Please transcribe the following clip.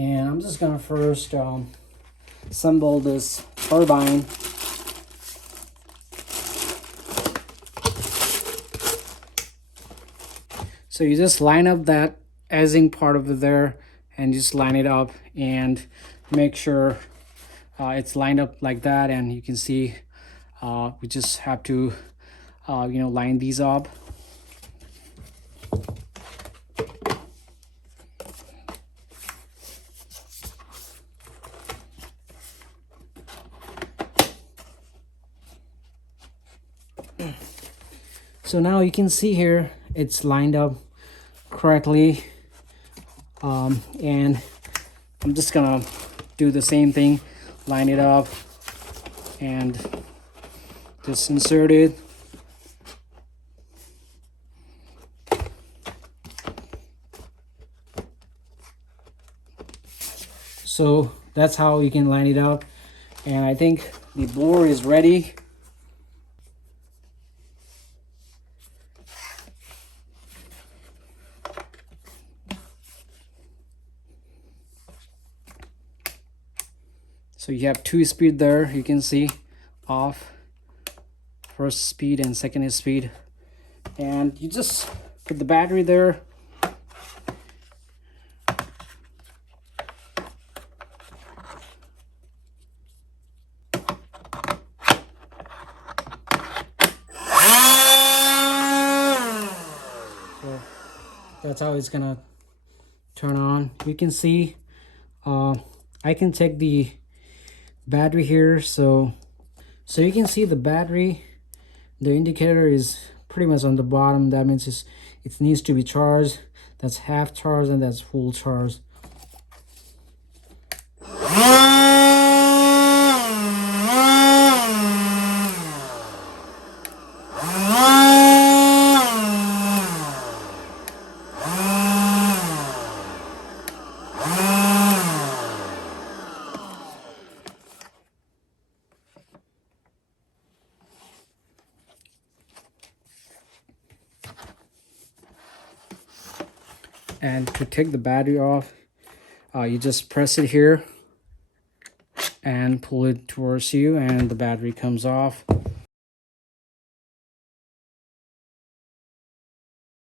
And I'm just gonna first assemble this turbine. So you just line up that edging part over there and just line it up and make sure it's lined up like that. And you can see we just have to line these up. So now you can see here it's lined up correctly, and I'm just gonna do the same thing, line it up and just insert it. So that's how you can line it up, and I think the bore is ready. So you have 2 speed there, you can see off, first speed and second speed, and you just put the battery there. So that's how it's gonna turn on. You can see I can take the battery here, so you can see the battery, the indicator is pretty much on the bottom. That means it needs to be charged. That's half charge and that's full charge. And to take the battery off, you just press it here and pull it towards you and the battery comes off.